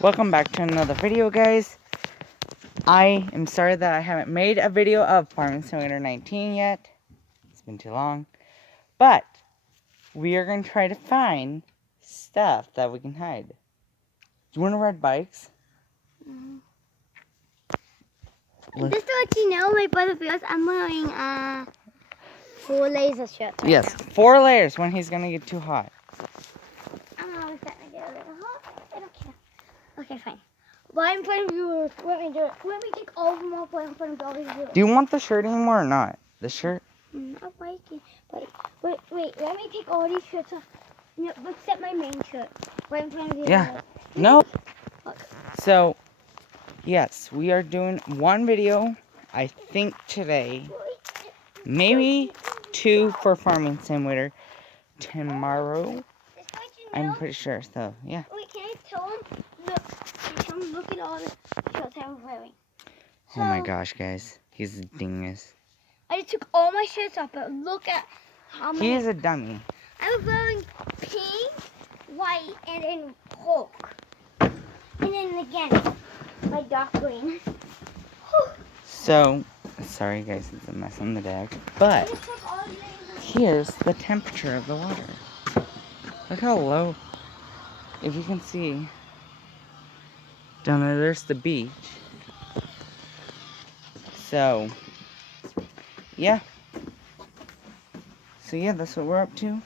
Welcome back to another video, guys. I am sorry that I haven't made a video of Farming Simulator 19 yet. It's been too long. But we are going to try to find stuff that we can hide. Do you want to ride bikes? Just to let you know, my brother feels I'm wearing 4 layers of shirts right Yes, now. 4 layers when he's going to get too hot. I'm always starting to get a little hot. I don't care. Okay, fine. Right in front of you. Let me do it. Let me take all of them off right in front of all of you. Do you want the shirt anymore or not? The shirt? Not liking. Wait. Let me take all these shirts off. No, except my main shirt. Right in front of you. Yeah. No. Okay. So, yes, we are doing one video, I think today. Maybe 2 for Farming Simulator tomorrow. I'm pretty sure, so yeah. Wait, can I tell him? Look at all the shirts I'm wearing. Oh my gosh, guys. He's a dingus. I just took all my shirts off, but look at how many. He is a dummy. I was wearing pink, white, and then Hulk. And then again, my dark green. So, sorry guys, it's a mess on the deck. But, here's the temperature of the water. Look how low. If you can see, down there, there's the beach. So, yeah. So yeah, that's what we're up to.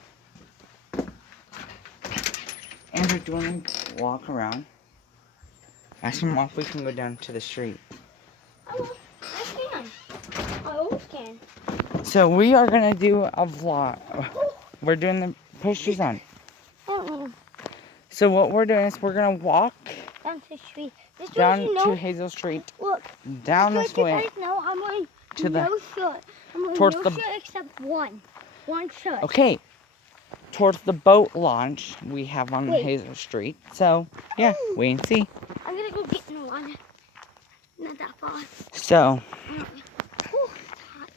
And we're doing a walk around. Ask him if we can go down to the street. I can. I always can. So we are gonna do a vlog. We're doing the push these on. I don't know. So what we're doing is we're gonna walk Down to the street. Just down so you know, to Hazel Street, look, down just this so way you guys know, I'm wearing to the no shirt. I'm wearing towards no the- shirt except one shirt. okay, towards the boat launch we have on Wait. Hazel Street. So yeah, wait and see. I'm gonna go get in the water. Not that far. So Ooh, it's hot.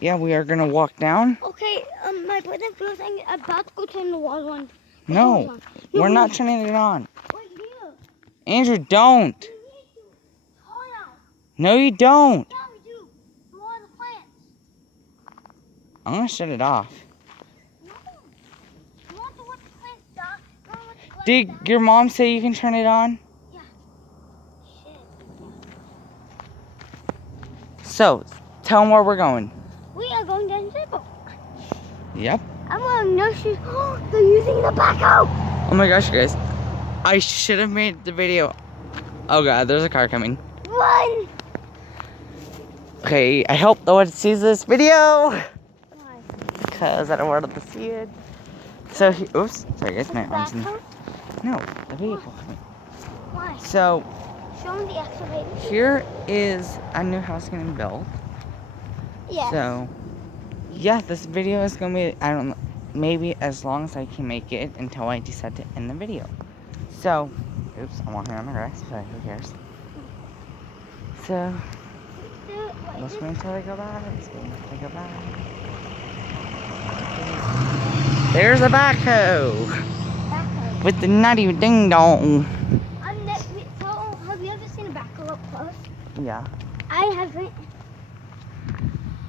yeah, we are gonna walk down. Okay, my brother feels like I'm about to go turn the water on. No, we're not turning it on. Right here. Andrew, don't. You need to. Hold on. No, you don't. Yeah, we do. We water the plants. I'm gonna shut it off. No. You want to let the plants die? You want to let the plants Did die? your mom say you can turn it on? Yeah. Shit. So, tell them where we're going. We are going down to the boat. Yep. I'm wearing no shoes. Oh, they're using the backhoe. Oh my gosh, guys. I should have made the video. Oh god, there's a car coming. Run. Okay, I hope no one sees this video. Why? Because I don't want them to see it. So, oops. Sorry guys, my arms in. Backhoe? No, the vehicle coming. Why? So, Show them the excavator. here is a new house getting built. Yeah. So, yeah, this video is going to be, I don't know, maybe as long as I can make it until I decide to end the video. So, oops, I'm walking on the grass, but who cares? So, let's wait until they go by. Let's wait until they go by. There's a backhoe Backhoe. with the nutty ding dong. So, have you ever seen a backhoe up close? Yeah. I haven't.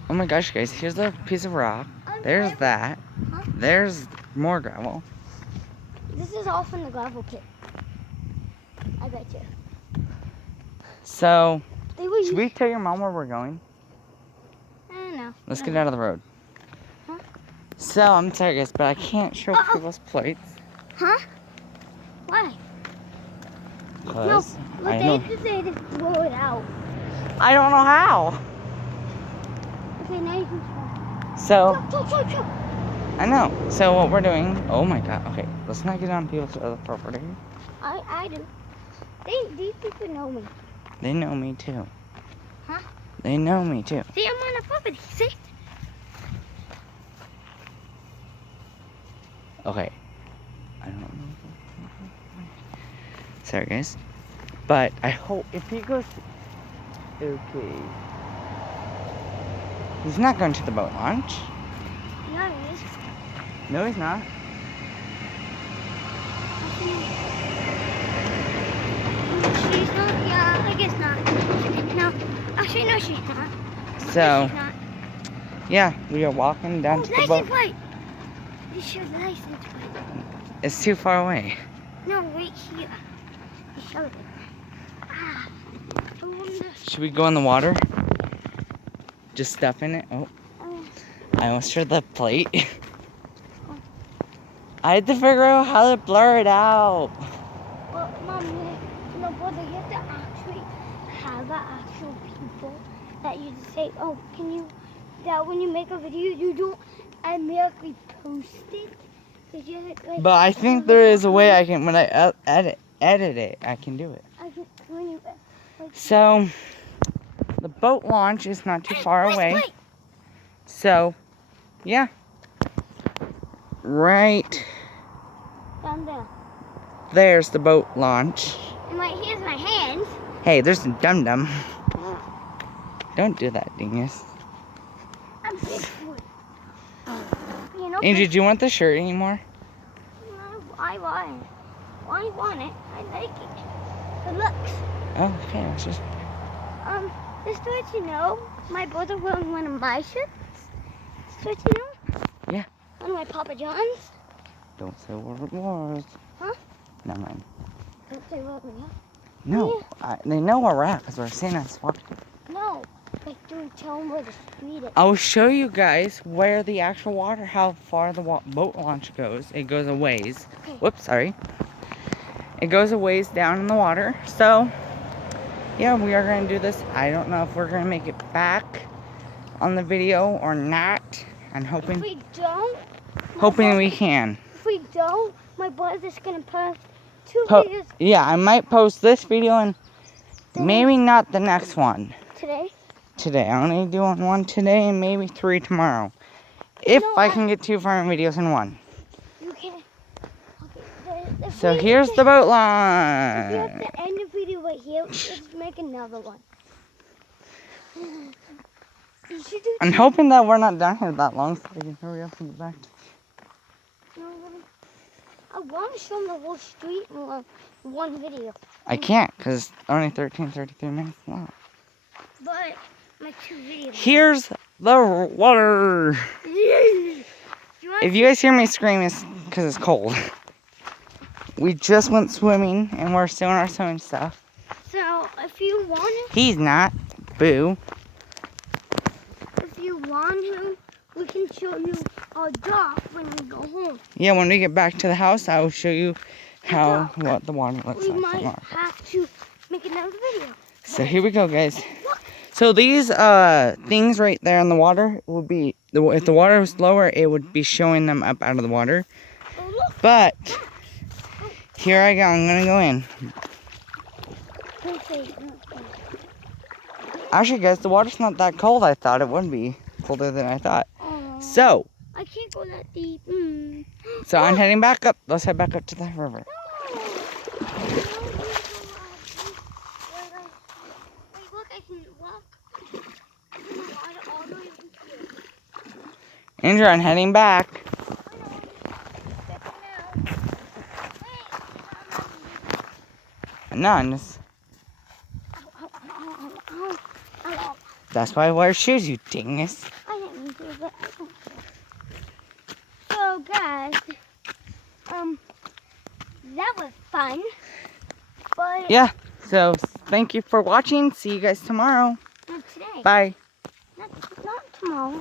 Oh my gosh, guys, here's a piece of rock. There's that. Huh? There's more gravel. This is all from the gravel pit. I bet you. So, They were. should we tell your mom where we're going? I don't know. Let's get out of the road. Huh? So, I'm sorry guys, but I can't show Uh-oh. people's plates. Huh? Why? No, Because but I they don't decided to throw it out. know how. Okay, now you can So, Go. I know. So what we're doing, oh my god, okay. Let's not get on people's other property. I do. These people know me. They know me too. Huh? They know me too. See, I'm on a property. See? Okay. I don't know. Sorry guys. But I hope if he goes, okay. He's not going to the boat launch. Yeah, it is. No, he's not. Actually, no, she's not. So, No, she's not. yeah, we are walking down to the License boat. plate. You showed the license plate. It's too far away. No, right here. You showed it. Ah. I wonder. Should we go in the water? Just stuff in it? Oh, I almost showed the plate. I had to figure out how to blur it out. Well, Mom, no, brother, you have to actually have the actual people that you say, oh, can you, that when you make a video, you don't immediately post it. Like, But I think there is a way I can, when I edit it, I can do it. I can, when you, like, So, the boat launch is not too far away. Wait. So, yeah. Right Down there. there's the boat launch. And here's my hands. Hey, there's a dum-dum. Don't do that, dingus. I'm Bigfoot. You know, Andrew, do you want the shirt anymore? I want it. I want it. I like it. It looks. Oh, okay. Let's just... Just to let you know, my brother wearing one of my shirts. Just to let you know. Yeah. One of my Papa John's. Don't say what it was. Huh? Never mind. Don't say what we have. No, they know where we're at because we're seeing us walking. No. Like, don't tell them where the street is. I'll show you guys where the actual water, how far the boat launch goes. It goes a ways. Okay. Whoops, sorry. It goes a ways down in the water. So, yeah, we are going to do this. I don't know if we're going to make it back on the video or not. I'm If hoping we don't, we can. If we don't, my brother's gonna post two videos Yeah, I might post this video and maybe not the next one. today. I'm only doing one today and maybe 3 tomorrow. If No, I can get 2 farm videos in one. You can. Okay. So here's the boat If you have line. to end the video right here, let's make another one. You should do. I'm hoping that we're not down here that long so we can hurry up and get back. I want to show them the whole street in one video. I can't because only 33 minutes long. But my 2 videos. Here's the water. If you guys hear me scream, it's because it's cold. We just went swimming and we're still in our swimming stuff. So if you want to. He's not. Boo. If you want to, we can show you our dock when we go home. Yeah, when we get back to the house, I will show you what the water looks We like. might tomorrow. have to make another video. So here we go, guys. So these things right there in the water would be, if the water was lower, it would be showing them up out of the water. Oh, look. But here I go. I'm gonna go in. Actually, guys, the water's not that cold. I thought it would be colder than I thought. So, I can't go that deep. so I'm heading back up. Let's head back up to the river. Wait, look, I can walk in the water all the way from here. Andrew, I'm heading back. No, I'm just, that's why I wear shoes, you dingus. I didn't mean to, but I don't care. So, guys, that was fun. But Yeah, so thank you for watching. See you guys tomorrow. not today. Bye. Not tomorrow.